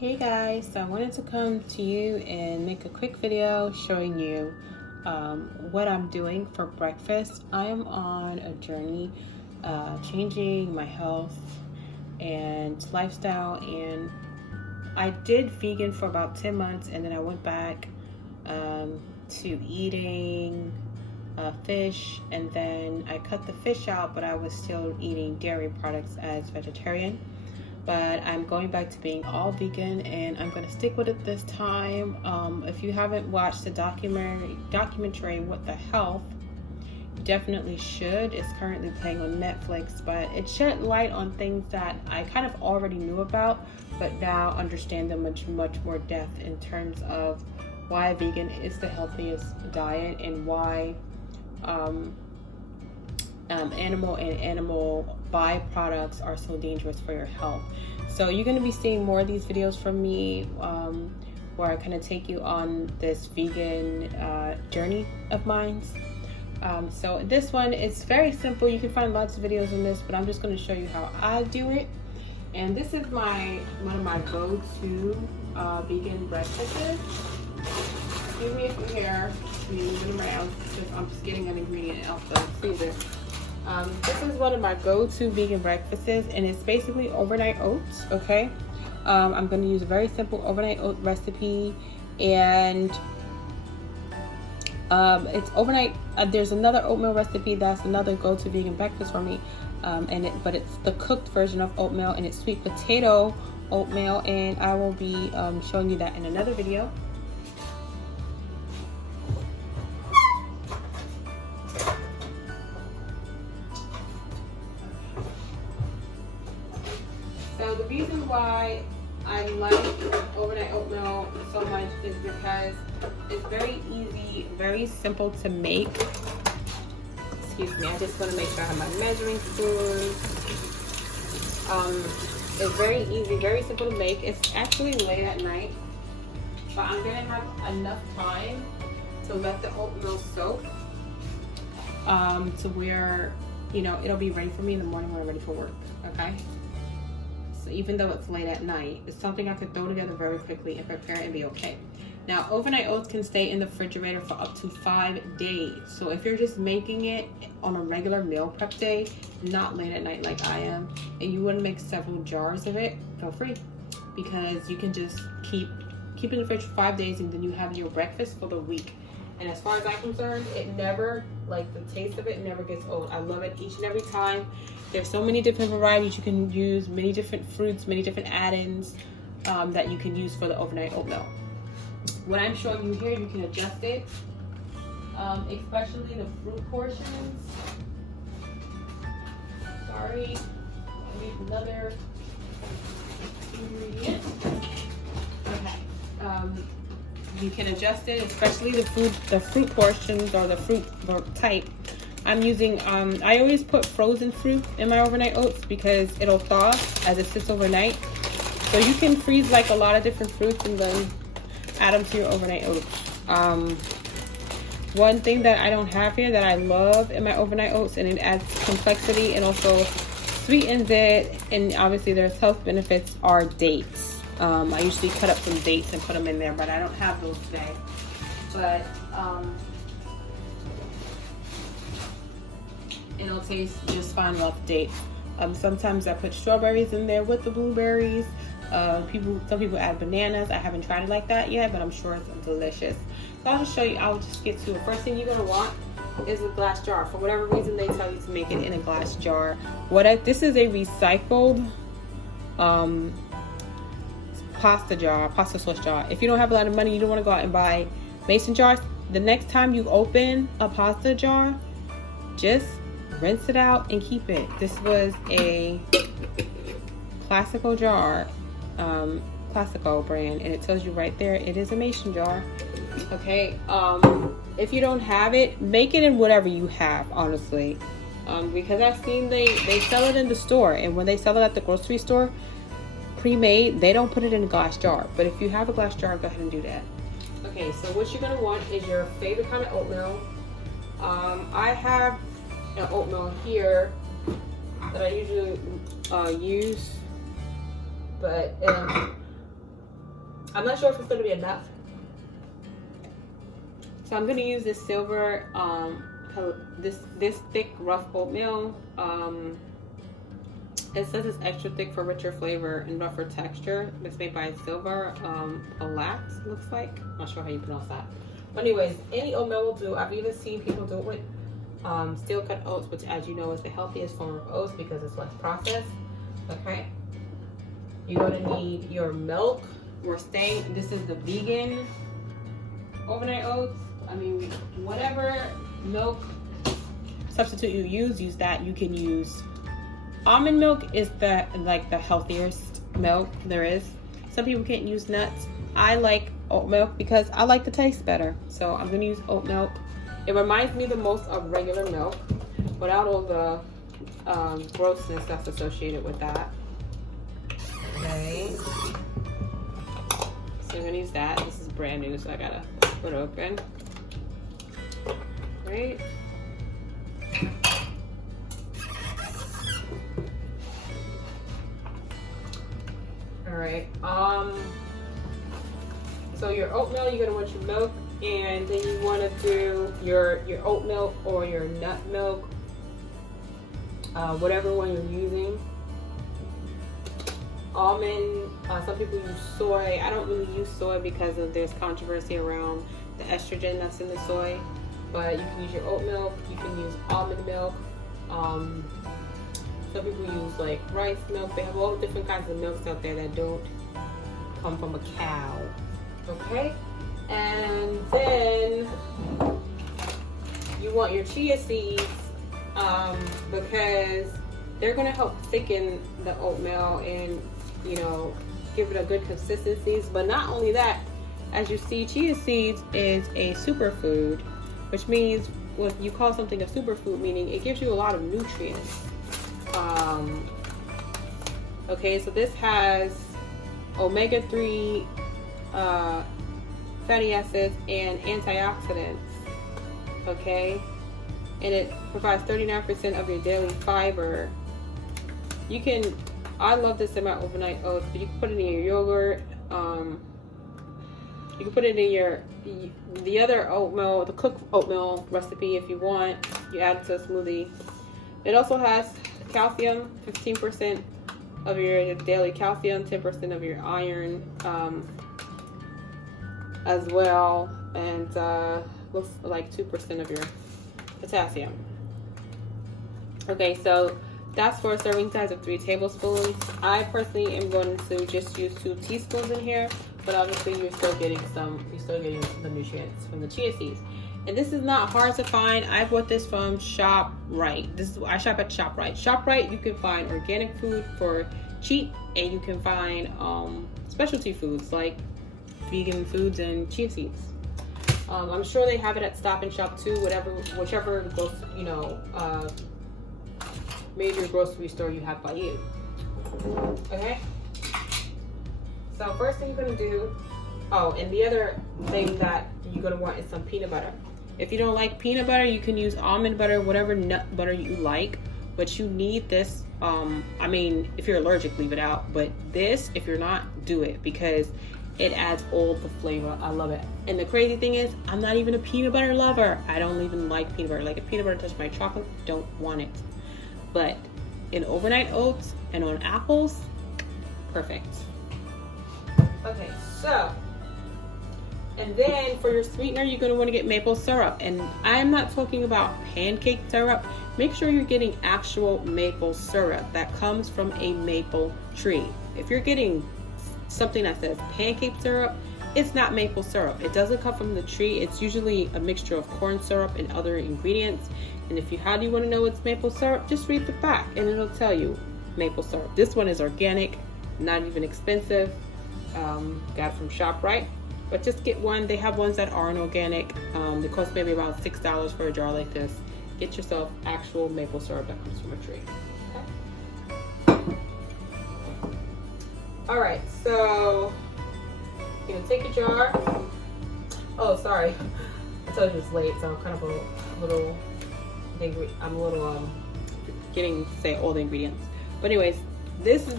Hey guys, so I wanted to come to you and make a quick video showing you what I'm doing for breakfast. I am on a journey changing my health and lifestyle, and I did vegan for about 10 months and then I went back to eating fish, and then I cut the fish out, but I was still eating dairy products as vegetarian. But I'm going back to being all vegan, and I'm going to stick with it this time. If you haven't watched the documentary What the Health, you definitely should. It's currently playing on Netflix, but it shed light on things that I kind of already knew about, but now understand them much more depth in terms of why vegan is the healthiest diet and why animal byproducts are so dangerous for your health. So you're going to be seeing more of these videos from me where I kind of take you on this vegan journey of mine. So this one, it's very simple. You can find lots of videos on this, but I'm just going to show you how I do it. And this is one of my go-to vegan breakfasts. Excuse me if you hear me moving around, because I'm just getting an ingredient out the freezer. This is one of my go-to vegan breakfasts, and it's basically overnight oats. Okay, I'm going to use a very simple overnight oat recipe, and it's overnight. There's another oatmeal recipe that's another go-to vegan breakfast for me, but it's the cooked version of oatmeal, and it's sweet potato oatmeal, and I will be showing you that in another video. So the reason why I like overnight oatmeal so much is because it's very easy, very simple to make. Excuse me, I just want to make sure I have my measuring spoon. It's very easy, very simple to make. It's actually late at night, but I'm going to have enough time to let the oatmeal soak to where, it'll be ready for me in the morning when I'm ready for work, okay? So even though it's late at night, it's something I could throw together very quickly and prepare and be okay. Now, overnight oats can stay in the refrigerator for up to 5 days. So if you're just making it on a regular meal prep day, not late at night like I am, and you want to make several jars of it, feel free, because you can just keep it in the fridge for 5 days, and then you have your breakfast for the week. And as far as I'm concerned, it never, the taste of it never gets old. I love it each and every time. There's so many different varieties you can use, many different fruits, many different add-ins that you can use for the overnight oatmeal. What I'm showing you here, you can adjust it, especially the fruit portions. Sorry, I need another ingredient. Okay. You can adjust it, especially the fruit portions or the fruit type. I'm using, I always put frozen fruit in my overnight oats because it'll thaw as it sits overnight. So you can freeze a lot of different fruits and then add them to your overnight oats. One thing that I don't have here that I love in my overnight oats, and it adds complexity and also sweetens it, and obviously there's health benefits, are dates. I usually cut up some dates and put them in there, but I don't have those today. But it'll taste just fine without the dates. Sometimes I put strawberries in there with the blueberries. Some people add bananas. I haven't tried it like that yet, but I'm sure it's delicious. So I'll just show you. I'll just get to it. First thing you're gonna want is a glass jar. For whatever reason, they tell you to make it in a glass jar. This is a recycled pasta sauce jar. If you don't have a lot of money, you don't want to go out and buy mason jars. The next time you open a pasta jar, just rinse it out and keep it. This was a Classico jar, Classico brand, and it tells you right there it is a mason jar. Okay, if you don't have it, make it in whatever you have, honestly, because I've seen they sell it in the store, and when they sell it at the grocery store pre-made, they don't put it in a glass jar. But if you have a glass jar, go ahead and do that. Okay, so what you're gonna want is your favorite kind of oatmeal. I have an oatmeal here that I usually use, but I'm not sure if it's gonna be enough. So I'm gonna use this silver, this thick rough oatmeal. It says it's extra thick for richer flavor and rougher texture. It's made by Silver Alax, looks like. I'm not sure how you pronounce that. But anyways, any oatmeal will do. I've even seen people do it with steel cut oats, which, as you know, is the healthiest form of oats because it's less processed. Okay. You're gonna need your milk. This is the vegan overnight oats. I mean, whatever milk substitute you use that. You can use almond milk is the healthiest milk there is. Some people can't use nuts. I like oat milk because I like the taste better. So I'm gonna use oat milk. It reminds me the most of regular milk without all the grossness that's associated with that. Okay. So I'm gonna use that. This is brand new, so I gotta put it open. Right. Alright, so your oatmeal, you're gonna want your milk, and then you wanna do your oat milk or your nut milk, whatever one you're using. Almond, some people use soy. I don't really use soy because there's controversy around the estrogen that's in the soy, but you can use your oat milk, you can use almond milk. Some people use like rice milk. They have all different kinds of milks out there that don't come from a cow. Okay? And then you want your chia seeds because they're going to help thicken the oatmeal and, you know, give it a good consistency. But not only that, as you see, chia seeds is a superfood, which means when you call something a superfood, meaning it gives you a lot of nutrients. Okay, so this has omega-3 fatty acids and antioxidants. Okay, and it provides 39% of your daily fiber. You can, I love this in my overnight oats, but you can put it in your yogurt. You can put it in the other oatmeal, the cooked oatmeal recipe if you want. You add it to a smoothie. It also has calcium, 15% of your daily calcium, 10% of your iron as well, and looks like 2% of your potassium. Okay, so that's for a serving size of 3 tablespoons. I personally am going to just use 2 teaspoons in here, but obviously you're still getting the nutrients from the chia seeds. And this is not hard to find. I bought this from ShopRite. I shop at ShopRite. ShopRite, you can find organic food for cheap, and you can find specialty foods like vegan foods and chia seeds. I'm sure they have it at Stop and Shop too. Whichever major grocery store you have by you. Okay. So first thing you're gonna do. Oh, and the other thing that you're gonna want is some peanut butter. If you don't like peanut butter, you can use almond butter, whatever nut butter you like. But you need this. I mean, if you're allergic, leave it out. But this, if you're not, do it because it adds all the flavor. I love it. And the crazy thing is, I'm not even a peanut butter lover. I don't even like peanut butter. Like if peanut butter touches my chocolate, don't want it. But in overnight oats and on apples, perfect. Okay, so. And then for your sweetener, you're going to want to get maple syrup. And I'm not talking about pancake syrup. Make sure you're getting actual maple syrup that comes from a maple tree. If you're getting something that says pancake syrup, it's not maple syrup. It doesn't come from the tree. It's usually a mixture of corn syrup and other ingredients. And how do you want to know it's maple syrup? Just read the back and it'll tell you maple syrup. This one is organic, not even expensive. Got it from ShopRite. But just get one. They have ones that aren't organic. They cost maybe about $6 for a jar like this. Get yourself actual maple syrup that comes from a tree. Okay. All right, so you're gonna take a jar. Oh, sorry. I told you it's late, so I'm kind of a little getting to say all the ingredients. But anyways, this is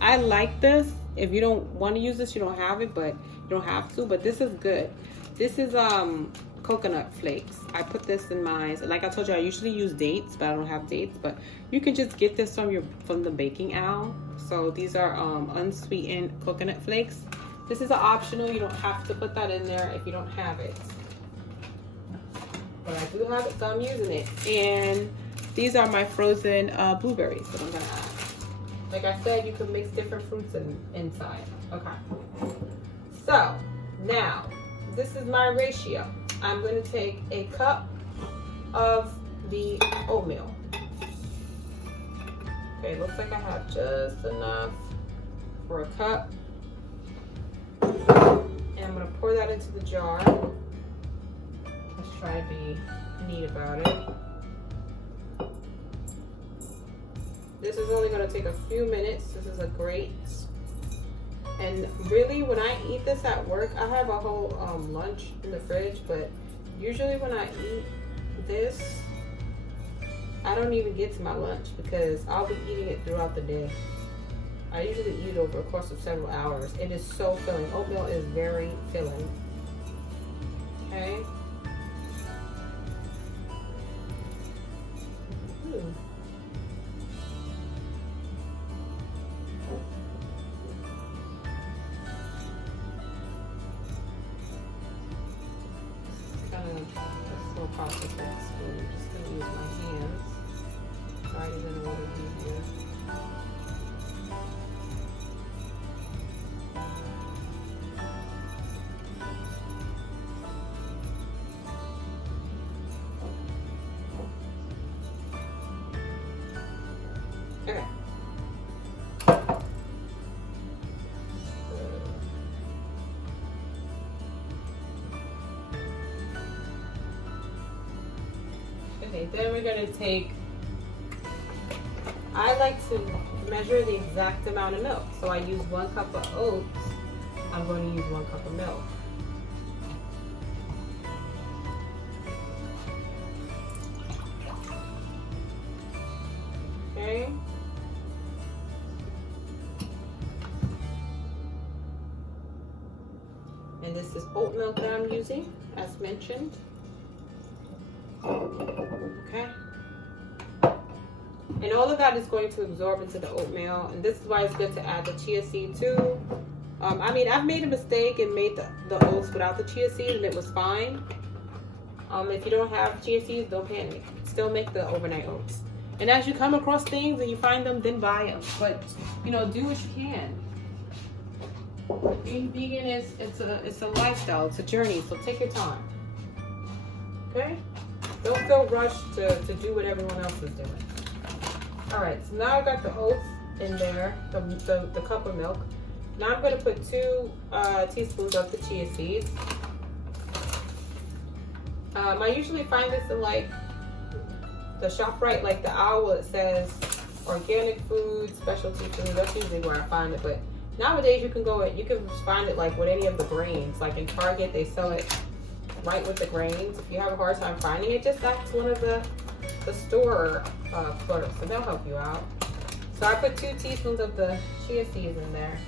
I like this. If you don't want to use this, you don't have it, but you don't have to. But this is good. This is coconut flakes. I put this in mine. Like I told you, I usually use dates, but I don't have dates. But you can just get this from the baking aisle. So these are unsweetened coconut flakes. This is an optional. You don't have to put that in there if you don't have it. But I do have it, so I'm using it. And these are my frozen blueberries that I'm gonna add. Like I said, you can mix different fruits inside. Okay. So now, this is my ratio. I'm going to take a cup of the oatmeal. Okay, looks like I have just enough for a cup. And I'm going to pour that into the jar. Let's try to be neat about it. This is only going to take a few minutes. This is a great. And really, when I eat this at work, I have a whole lunch in the fridge, but usually when I eat this, I don't even get to my lunch because I'll be eating it throughout the day. I usually eat it over a course of several hours. It is so filling. Oatmeal is very filling. Okay. A slow process with the spoon. I'm just going to use my hands. Try it in a little easier. Okay. Okay, then we're going to take, I like to measure the exact amount of milk. So I use 1 cup of oats. I'm going to use 1 cup of milk. Okay. And this is oat milk that I'm using, as mentioned. Okay. And all of that is going to absorb into the oatmeal. And this is why it's good to add the chia seed too. I mean, I've made a mistake and made the oats without the chia seed and it was fine. If you don't have chia seeds, don't panic. Still make the overnight oats. And as you come across things and you find them, then buy them. But, you know, do what you can. Being vegan it's a lifestyle, it's a journey, so take your time. Okay? Don't feel rushed to do what everyone else is doing. Alright, so now I've got the oats in there, the cup of milk. Now I'm going to put 2 teaspoons of the chia seeds. I usually find this in like the ShopRite, like the aisle where it says organic food, specialty food. That's usually where I find it. But nowadays you can find it like with any of the grains. Like in Target, they sell it right with the grains. If you have a hard time finding it, just ask one of the store clerks and they'll help you out. So I put 2 teaspoons of the chia seeds in there.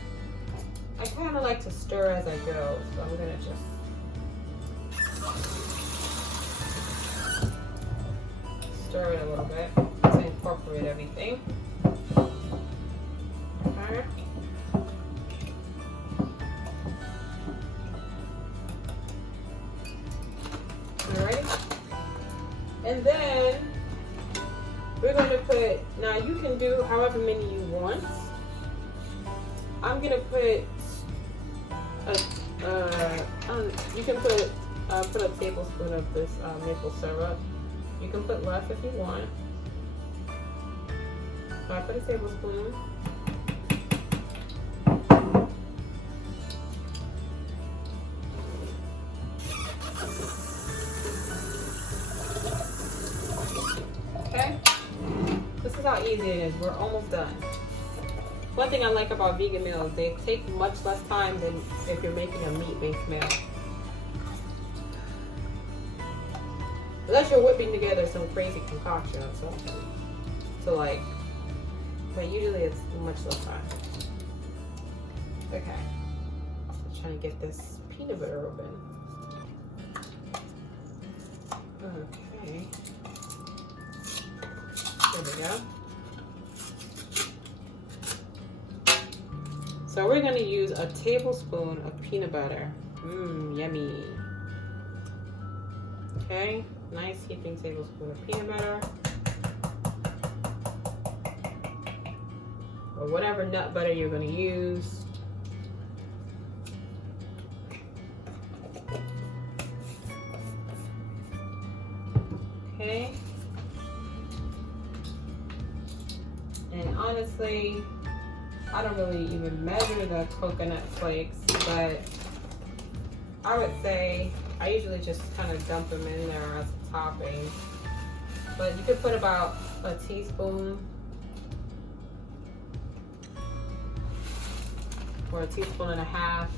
I kind of like to stir as I go, so I'm gonna just stir it a little bit to incorporate everything. Okay. Alright. And then we're going to put, now you can do however many you want. I'm going to put you can put a tablespoon of this maple syrup. You can put less if you want. So I put a tablespoon. Okay, this is how easy it is. We're almost done. One thing I like about vegan meals, they take much less time than if you're making a meat-based meal. Unless you're whipping together some crazy concoction or something. So like, but usually it's much less time. Okay. I'm trying to get this peanut butter open. Okay. There we go. So we're going to use a tablespoon of peanut butter. Mmm, yummy. Okay, nice heaping tablespoon of peanut butter. Or whatever nut butter you're going to use. Okay. And honestly, I don't really even measure the coconut flakes, but I would say I usually just kind of dump them in there as a topping. But you could put about a teaspoon or a teaspoon and a half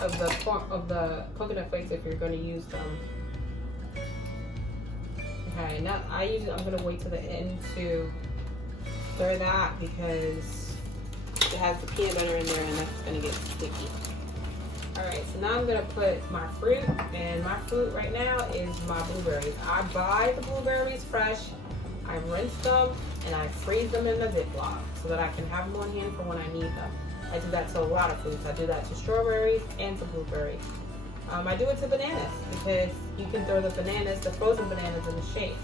of the coconut flakes if you're going to use them. Okay, now I'm going to wait till the end to stir that because it has the peanut butter in there and that's going to get sticky. Alright, so now I'm going to put my fruit, and my fruit right now is my blueberries. I buy the blueberries fresh, I rinse them, and I freeze them in the Ziploc so that I can have them on hand for when I need them. I do that to a lot of fruits. I do that to strawberries and to blueberries. I do it to bananas because you can throw the frozen bananas in the shake.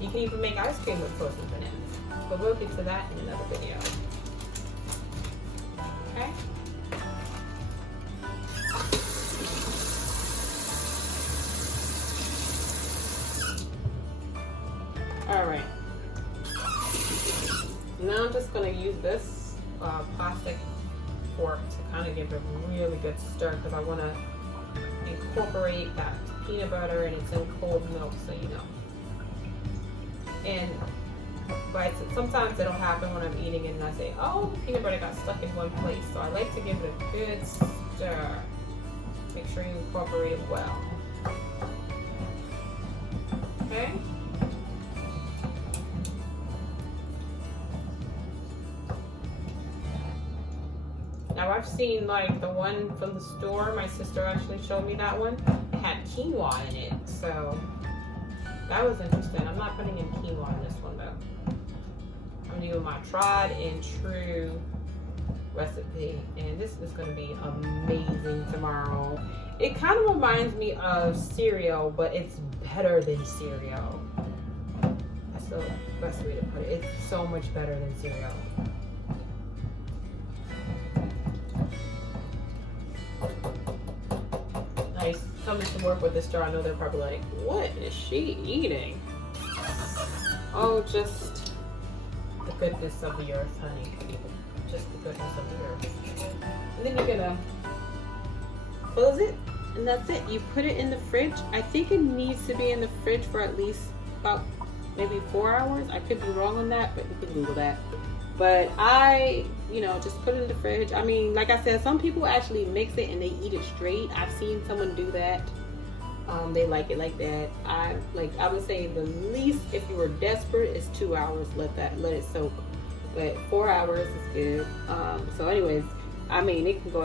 You can even make ice cream with frozen bananas. But we'll get to that in another video. Okay? Alright. Now I'm just going to use this plastic fork to kind of give it a really good stir because I want to incorporate that peanut butter, and it's in cold milk, so you know. And but sometimes it'll happen when I'm eating it and I say, oh, the peanut butter got stuck in one place. So I like to give it a good stir. Make sure you incorporate it well. Okay? Now I've seen like the one from the store, my sister actually showed me that one. It had quinoa in it, so that was interesting. I'm not putting in quinoa in this one though. I'm doing my tried and true recipe, and this is going to be amazing tomorrow. It kind of reminds me of cereal, but it's better than cereal. That's the best way to put it. It's so much better than cereal. Nice. Coming to work with this jar, I know they're probably like, what is she eating? Oh, just the goodness of the earth, honey. Just the goodness of the earth. And then you're gonna close it, and that's it. You put it in the fridge. I think it needs to be in the fridge for at least about maybe 4 hours. I could be wrong on that, but you can Google that. But I, just put it in the fridge. I mean, like I said, some people actually mix it and they eat it straight. I've seen someone do that. They like it like that. I would say the least, if you were desperate, is 2 hours. Let it soak. But 4 hours is good. So anyways, I mean, it can go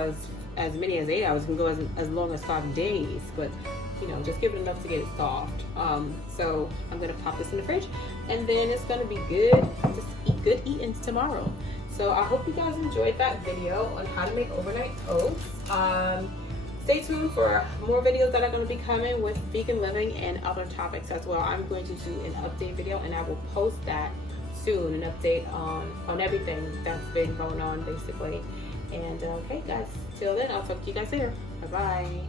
as many as 8 hours. It can go as long as 5 days. But just give it enough to get it soft. So I'm gonna pop this in the fridge, and then it's gonna be good. Just eat good eatings tomorrow. So I hope you guys enjoyed that video on how to make overnight oats. Stay tuned for more videos that are going to be coming with vegan living and other topics as well. I'm going to do an update video, and I will post that soon, an update on everything that's been going on basically. And okay guys, till then, I'll talk to you guys later. Bye bye.